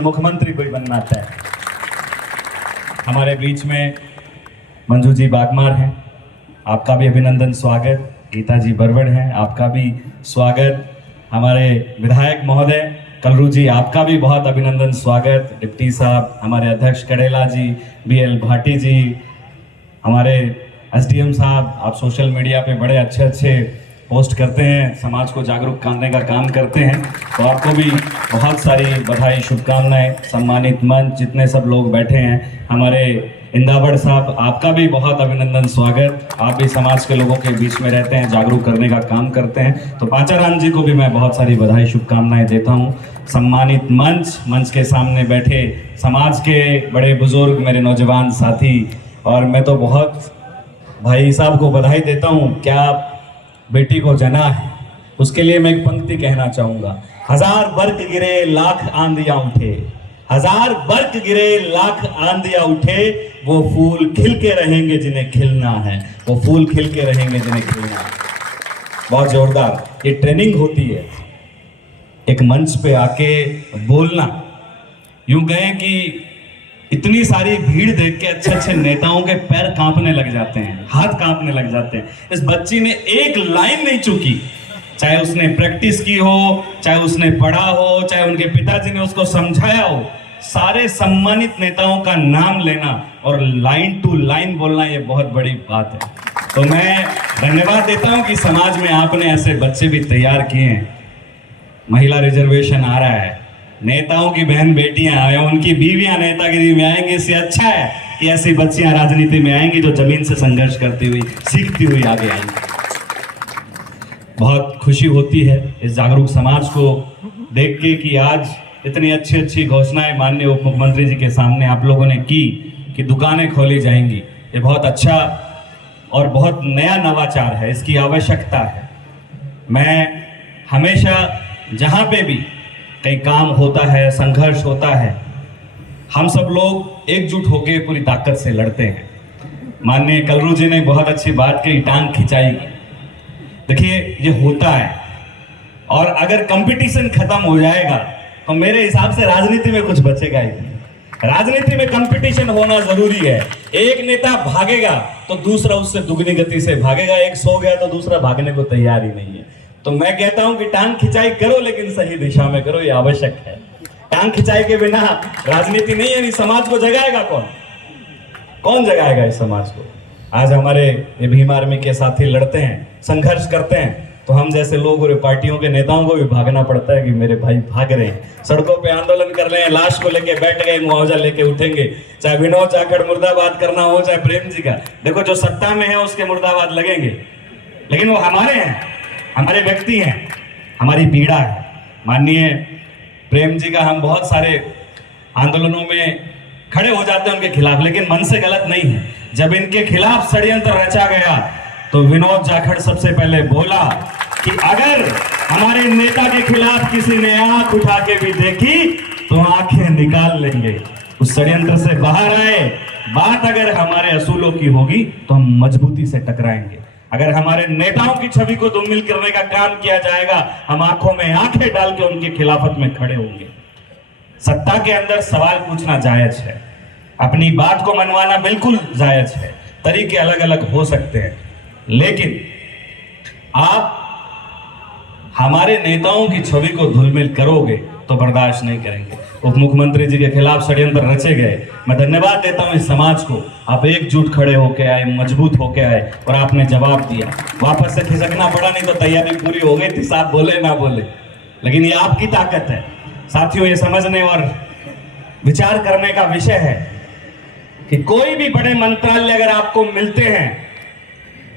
मुख्यमंत्री कोई बनना चाहे। हमारे बीच में मंजू जी बागमार हैं, आपका भी अभिनंदन स्वागत। गीता जी बरवड़ हैं, आपका भी स्वागत। हमारे विधायक महोदय कलरू जी, आपका भी बहुत अभिनंदन स्वागत। डिप्टी साहब, हमारे अध्यक्ष कड़ेला जी, BL भाटी जी, हमारे SDM साहब, आप सोशल मीडिया पे बड़े अच्छे अच्छे पोस्ट करते हैं, समाज को जागरूक करने का काम करते हैं, तो आपको भी बहुत सारी बधाई, शुभकामनाएं। सम्मानित मंच जितने सब लोग बैठे हैं, हमारे इंदावड़ साहब, आपका भी बहुत अभिनंदन स्वागत। आप भी समाज के लोगों के बीच में रहते हैं, जागरूक करने का काम करते हैं, तो पाचाराम जी को भी मैं बहुत सारी बधाई, शुभकामनाएं देता हूं। सम्मानित मंच के सामने बैठे समाज के बड़े बुजुर्ग, मेरे नौजवान साथी, और मैं तो बहुत भाई साहब को बधाई देता हूं। क्या बेटी को जना है, उसके लिए मैं एक पंक्ति कहना चाहूंगा। 1000 बर्क गिरे लाख आंधियां उठे, 1000 बर्क गिरे लाख आंधियां उठे, वो फूल खिल के रहेंगे जिन्हें खिलना है, वो फूल खिल के रहेंगे जिन्हें खिलना है। बहुत जोरदार ये ट्रेनिंग होती है, एक मंच पे आके बोलना। यूं कहें कि इतनी सारी भीड़ देख के अच्छे अच्छे नेताओं के पैर कांपने लग जाते हैं, हाथ कांपने लग जाते हैं। इस बच्ची ने एक लाइन नहीं चूकी, चाहे उसने प्रैक्टिस की हो, चाहे उसने पढ़ा हो, चाहे उनके पिताजी ने उसको समझाया हो। सारे सम्मानित नेताओं का नाम लेना और लाइन टू लाइन बोलना, ये बहुत बड़ी बात है। तो मैं धन्यवाद देता हूं कि समाज में आपने ऐसे बच्चे भी तैयार किए हैं। महिला रिजर्वेशन आ रहा है, नेताओं की बहन बेटियां आए, उनकी बीवियां नेतागिरी में आएंगी, इससे अच्छा है कि ऐसी बच्चियां राजनीति में आएंगी जो जमीन से संघर्ष करती हुई, सीखती हुई आगे आएंगी। बहुत खुशी होती है इस जागरूक समाज को देख के कि आज इतनी अच्छी अच्छी घोषणाएं माननीय उप मुख्यमंत्री जी के सामने आप लोगों ने की कि दुकानें खोली जाएंगी। ये बहुत अच्छा और बहुत नया नवाचार है, इसकी आवश्यकता है। मैं हमेशा जहां पे भी कहीं काम होता है, संघर्ष होता है, हम सब लोग एकजुट होकर पूरी ताकत से लड़ते हैं। माननीय कलरू जी ने बहुत अच्छी बात कही, टांग खिंचाई की। देखिए ये होता है, और अगर कंपटीशन खत्म हो जाएगा तो मेरे हिसाब से राजनीति में कुछ बचेगा ही नहीं। राजनीति में कंपटीशन होना जरूरी है। एक नेता भागेगा तो दूसरा उससे दुगनी गति से भागेगा, एक सो गया तो दूसरा भागने को तैयार ही नहीं है। तो मैं कहता हूं कि टांग खिंचाई करो, लेकिन सही दिशा में करो, ये आवश्यक है। टांग खिंचाई के बिना राजनीति नहीं है। समाज को जगाएगा कौन जगाएगा इस समाज को? आज हमारे ये भीम आर्मी के साथी लड़ते हैं, संघर्ष करते हैं, तो हम जैसे लोग और पार्टियों के नेताओं को भी भागना पड़ता है कि मेरे भाई भाग रहे हैं, सड़कों पे आंदोलन कर रहे हैं, लाश को लेके बैठ गए, मुआवजा लेके उठेंगे। चाहे विनोद जाखड़ मुर्दाबाद करना हो, चाहे प्रेम जी का, देखो जो सत्ता में है उसके मुर्दाबाद लगेंगे, लेकिन वो हमारे हैं, हमारे व्यक्ति हैं, हमारी पीड़ा है। माननीय प्रेम जी का हम बहुत सारे आंदोलनों में खड़े हो जाते हैं उनके खिलाफ, लेकिन मन से गलत नहीं है। जब इनके खिलाफ षड्यंत्र रचा गया तो विनोद जाखड़ सबसे पहले बोला कि अगर हमारे नेता के खिलाफ किसी ने आंख उठा के भी देखी तो आंखें निकाल लेंगे। उस षड्यंत्र से बाहर आए। बात अगर हमारे असूलों की होगी तो हम मजबूती से टकराएंगे। अगर हमारे नेताओं की छवि को दुर्मिल करने का काम किया जाएगा, हम आंखों में आंखें डाल के उनकी खिलाफत में खड़े होंगे। सत्ता के अंदर सवाल पूछना जायज है, अपनी बात को मनवाना बिल्कुल जायज है, तरीके अलग अलग हो सकते हैं, लेकिन आप हमारे नेताओं की छवि को धूलमिल करोगे तो बर्दाश्त नहीं करेंगे। उप मुख्यमंत्री जी के खिलाफ षड्यंत्र रचे गए। मैं धन्यवाद देता हूं इस समाज को, आप एकजुट खड़े होके आए, मजबूत होके आए और आपने जवाब दिया। वापस से खिसकना पड़ा, नहीं तो तैयारी पूरी हो गई थी, साहब बोले ना बोले, लेकिन ये आपकी ताकत है। साथियों, ये समझने और विचार करने का विषय है कि कोई भी बड़े मंत्रालय अगर आपको मिलते हैं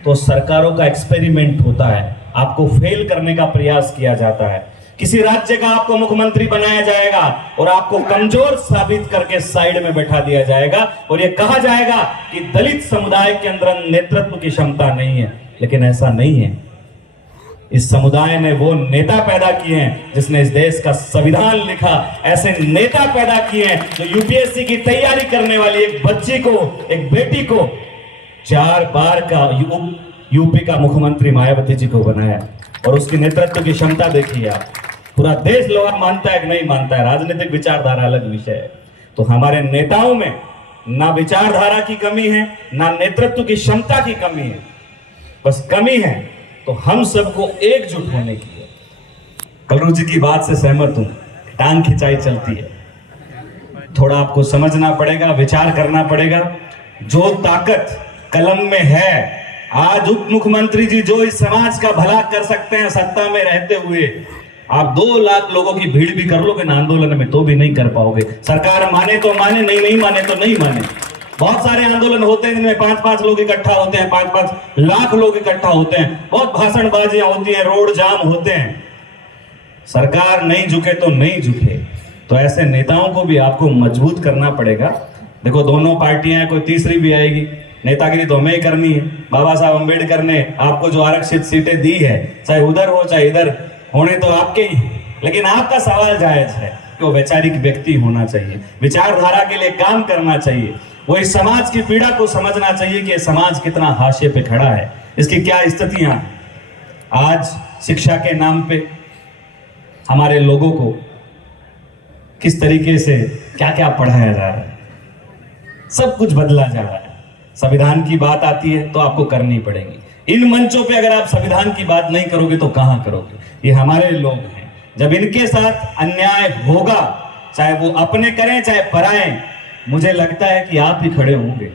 तो सरकारों का एक्सपेरिमेंट होता है, आपको फेल करने का प्रयास किया जाता है। किसी राज्य का आपको मुख्यमंत्री बनाया जाएगा और आपको कमजोर साबित करके साइड में बैठा दिया जाएगा और यह कहा जाएगा कि दलित समुदाय के अंदर नेतृत्व की क्षमता नहीं है, लेकिन ऐसा नहीं है। इस समुदाय ने वो नेता पैदा किए हैं जिसने इस देश का संविधान लिखा। ऐसे नेता पैदा किए हैं जो यूपीएससी की तैयारी करने वाली एक बच्ची को, एक बेटी को 4 बार का यूपी का मुख्यमंत्री मायावती जी को बनाया, और उसकी नेतृत्व की क्षमता देखिए आप। पूरा देश लोग मानता है कि नहीं मानता है, राजनीतिक विचारधारा अलग विषय है। तो हमारे नेताओं में ना विचारधारा की कमी है, ना नेतृत्व की क्षमता की कमी है, बस कमी है तो हम सबको एकजुट होने की है। कलरू जी की बात से सहमत हूं, टांग खिंचाई चलती है, थोड़ा आपको समझना पड़ेगा, विचार करना पड़ेगा। जो ताकत कलम में है, आज उप मुख्यमंत्री जी जो इस समाज का भला कर सकते हैं सत्ता में रहते हुए, आप 2 लाख लोगों की भीड़ भी कर लोगे ना आंदोलन में तो भी नहीं कर पाओगे। सरकार माने तो माने, नहीं माने तो नहीं माने। बहुत सारे आंदोलन होते हैं जिनमें 5-5 लोग इकट्ठा होते हैं, 5-5 लाख लोग इकट्ठा होते हैं, बहुत भाषणबाजियां होती हैं, रोड जाम होते हैं। सरकार नहीं झुके तो नहीं झुके, तो ऐसे नेताओं को भी आपको मजबूत करना पड़ेगा। देखो दोनों पार्टियां, कोई तीसरी भी आएगी, नेतागिरी तो हमें ही करनी है। बाबा साहब अम्बेडकर ने आपको जो आरक्षित सीटें दी है, चाहे उधर हो चाहे इधर, होने तो आपके ही, लेकिन आपका सवाल जायज है कि वो वैचारिक व्यक्ति होना चाहिए, विचारधारा के लिए काम करना चाहिए, वो इस समाज की पीड़ा को समझना चाहिए कि समाज कितना हाशिए पे खड़ा है, इसकी क्या स्थितियां। आज शिक्षा के नाम पे हमारे लोगों को किस तरीके से क्या क्या पढ़ाया जा रहा है, सब कुछ बदला जा रहा है। संविधान की बात आती है तो आपको करनी पड़ेगी। इन मंचों पे अगर आप संविधान की बात नहीं करोगे तो कहां करोगे? ये हमारे लोग हैं, जब इनके साथ अन्याय होगा, चाहे वो अपने करें चाहे पराए, मुझे लगता है कि आप ही खड़े होंगे।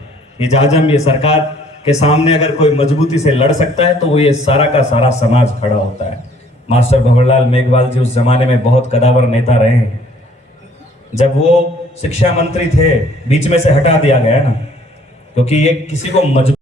ये जाजम, ये सरकार के सामने अगर कोई मजबूती से लड़ सकता है तो वो ये सारा का सारा समाज खड़ा होता है। मास्टर भंवरलाल मेघवाल जी उस जमाने में बहुत कदावर नेता रहे हैं। जब वो शिक्षा मंत्री थे, बीच में से हटा दिया गया ना, क्योंकि ये किसी को मजबूत